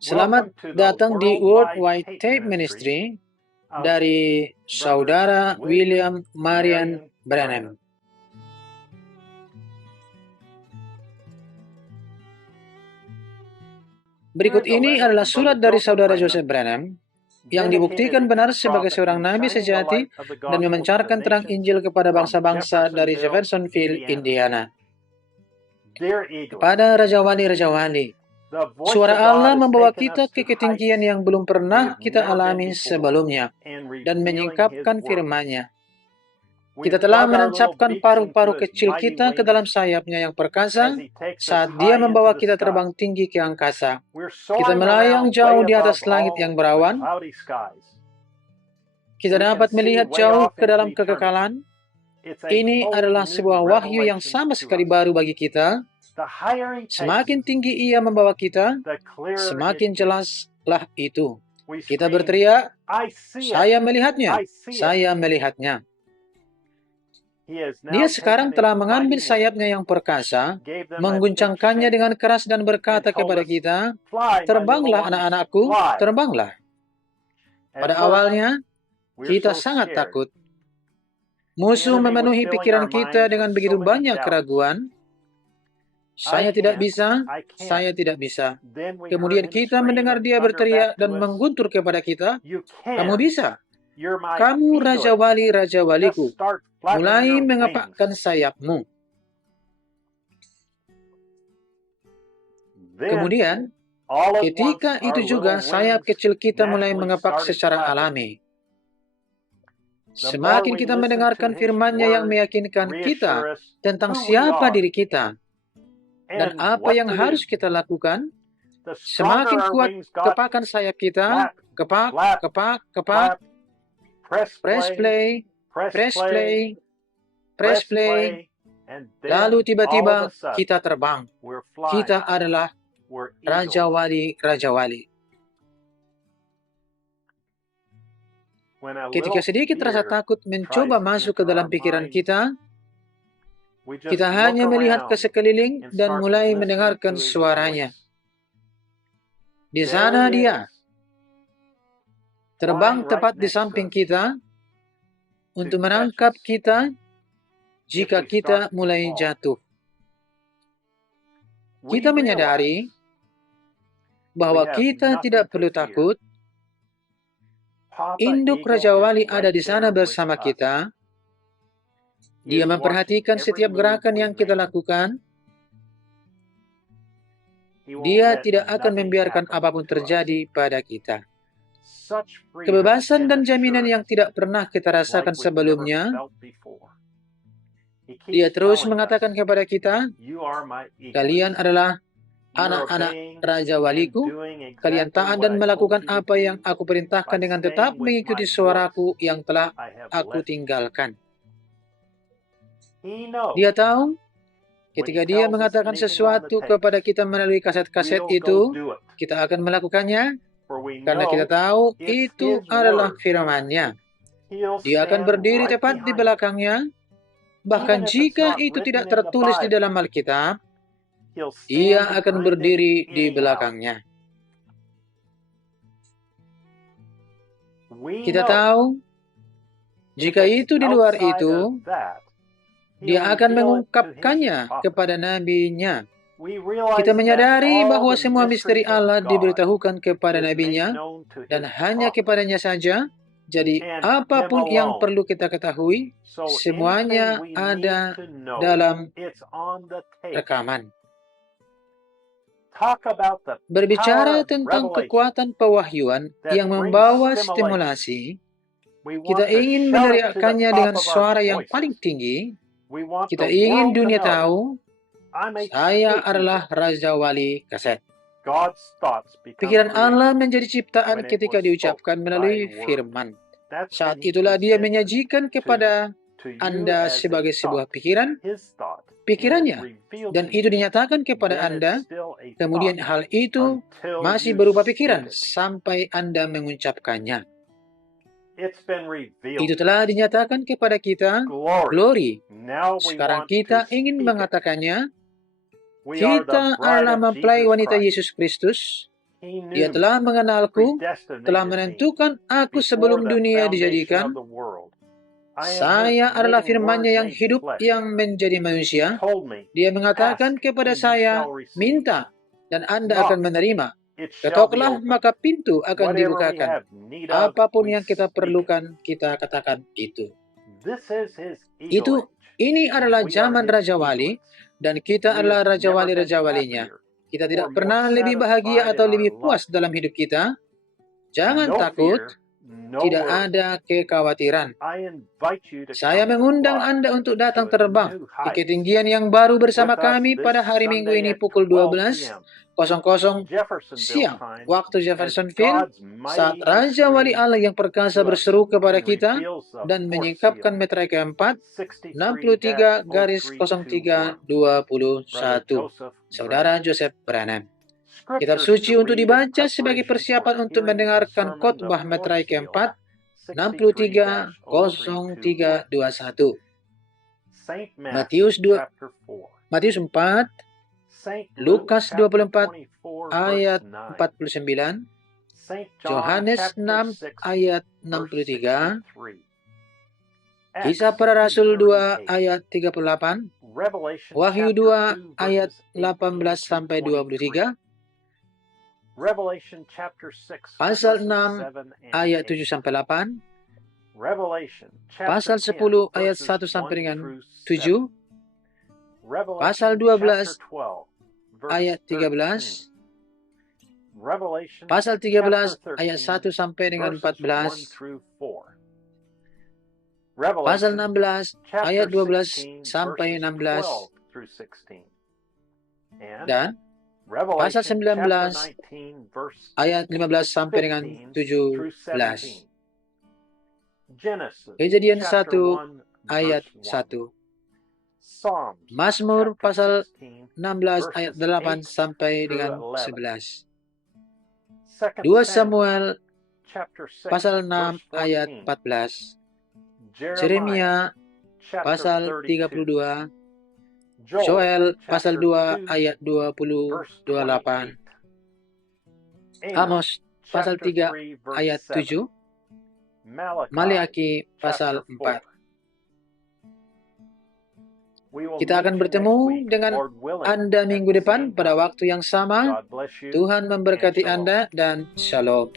Selamat datang di Worldwide Tape Ministry dari Saudara William Marion Branham. Berikut ini adalah surat dari Saudara Joseph Branham yang dibuktikan benar sebagai seorang nabi sejati dan memancarkan terang Injil kepada bangsa-bangsa dari Jeffersonville, Indiana. Kepada Raja Wali, suara Allah membawa kita ke ketinggian yang belum pernah kita alami sebelumnya dan menyingkapkan firman-Nya. Kita telah menancapkan paruh-paruh kecil kita ke dalam sayapnya yang perkasa saat Dia membawa kita terbang tinggi ke angkasa. Kita melayang jauh di atas langit yang berawan. Kita dapat melihat jauh ke dalam kekekalan. Ini adalah sebuah wahyu yang sama sekali baru bagi kita. Semakin tinggi Ia membawa kita, semakin jelaslah itu. Kita berteriak, "Saya melihatnya, saya melihatnya." Dia sekarang telah mengambil sayapnya yang perkasa, mengguncangkannya dengan keras dan berkata kepada kita, "Terbanglah anak-anakku, terbanglah." Pada awalnya, kita sangat takut. Musuh memenuhi pikiran kita dengan begitu banyak keraguan. Saya tidak bisa, saya tidak bisa. Kemudian kita mendengar Dia berteriak dan mengguntur kepada kita, "Kamu bisa. Kamu Raja Wali, Raja Waliku. Mulai mengepakkan sayapmu." Kemudian, ketika itu juga sayap kecil kita mulai mengepak secara alami. Semakin kita mendengarkan firman-Nya yang meyakinkan kita tentang siapa diri kita dan apa yang harus kita lakukan, semakin kuat kepakan sayap kita, kepak, kepak, kepak, press play, press play, press play, lalu tiba-tiba kita terbang. Kita adalah Raja Wali, Raja Wali. Ketika sedikit rasa takut mencoba masuk ke dalam pikiran kita, kita hanya melihat ke sekeliling dan mulai mendengarkan suaranya. Di sana Dia, terbang tepat di samping kita untuk menangkap kita jika kita mulai jatuh. Kita menyadari bahwa kita tidak perlu takut. Induk Raja Wali ada di sana bersama kita. Dia memperhatikan setiap gerakan yang kita lakukan. Dia tidak akan membiarkan apapun terjadi pada kita. Kebebasan dan jaminan yang tidak pernah kita rasakan sebelumnya. Dia terus mengatakan kepada kita, "Kalian adalah anak-anak Raja Waliku. Kalian taat dan melakukan apa yang aku perintahkan dengan tetap mengikuti suaraku yang telah aku tinggalkan." Dia tahu, ketika Dia mengatakan sesuatu kepada kita melalui kaset-kaset itu, kita akan melakukannya, karena kita tahu itu adalah firman-Nya. Dia akan berdiri tepat di belakangnya, bahkan jika itu tidak tertulis di dalam Alkitab, Ia akan berdiri di belakangnya. Kita tahu, jika itu di luar itu, Dia akan mengungkapkannya kepada nabi-Nya. Kita menyadari bahwa semua misteri Allah diberitahukan kepada nabi-Nya dan hanya kepadanya saja. Jadi, apapun yang perlu kita ketahui, semuanya ada dalam rekaman. Berbicara tentang kekuatan pewahyuan yang membawa stimulasi, kita ingin meneriakkannya dengan suara yang paling tinggi. Kita ingin dunia tahu, saya adalah Raja Wali kaset. Pikiran Allah menjadi ciptaan ketika diucapkan melalui firman. Saat itulah Dia menyajikan kepada Anda sebagai sebuah pikirannya, dan itu dinyatakan kepada Anda. Kemudian hal itu masih berupa pikiran sampai Anda mengucapkannya. Itu telah dinyatakan kepada kita, glory. Sekarang kita ingin mengatakannya. Kita adalah mempelai wanita Yesus Kristus. Dia telah mengenalku, telah menentukan aku sebelum dunia dijadikan. Saya adalah firman-Nya yang hidup yang menjadi manusia. Dia mengatakan kepada saya, minta dan Anda akan menerima. Ketoklah maka pintu akan dibukakan. Apapun yang kita perlukan, kita katakan itu. Ini adalah zaman Raja Wali, dan kita adalah Raja Wali-Raja Walinya. Kita tidak pernah lebih bahagia atau lebih puas dalam hidup kita. Jangan takut, tidak ada kekhawatiran. Saya mengundang Anda untuk datang terbang di ketinggian yang baru bersama kami pada hari Minggu ini pukul 12:00 siang, waktu Jeffersonville, saat Raja Wali Allah yang perkasa berseru kepada kita dan menyingkapkan meterai keempat, 63-03-21. Saudara Joseph Branham. Kitab suci untuk dibaca sebagai persiapan untuk mendengarkan khotbah meterai keempat, 63-03-21. Matius 4, Lukas 24 ayat 49, Yohanes 6 ayat 63, Kisah Para Rasul 2 ayat 38, Wahyu 2 ayat 18-23, Pasal 6 ayat 7-8, Pasal 10 ayat 1-7, Pasal 12 ayat 13, Pasal 13 ayat 1-14, Pasal 16 ayat 12-16, dan Pasal 19 ayat 15-17. Kejadian 1 ayat 1. Mazmur pasal 16 ayat 8-11. 2 Samuel pasal 6 ayat 14. Jeremia pasal 32. Joel pasal 2 ayat 28. Amos pasal 3 ayat 7. Maliaki pasal 4. Kita akan bertemu dengan Anda minggu depan pada waktu yang sama. Tuhan memberkati Anda dan Shalom.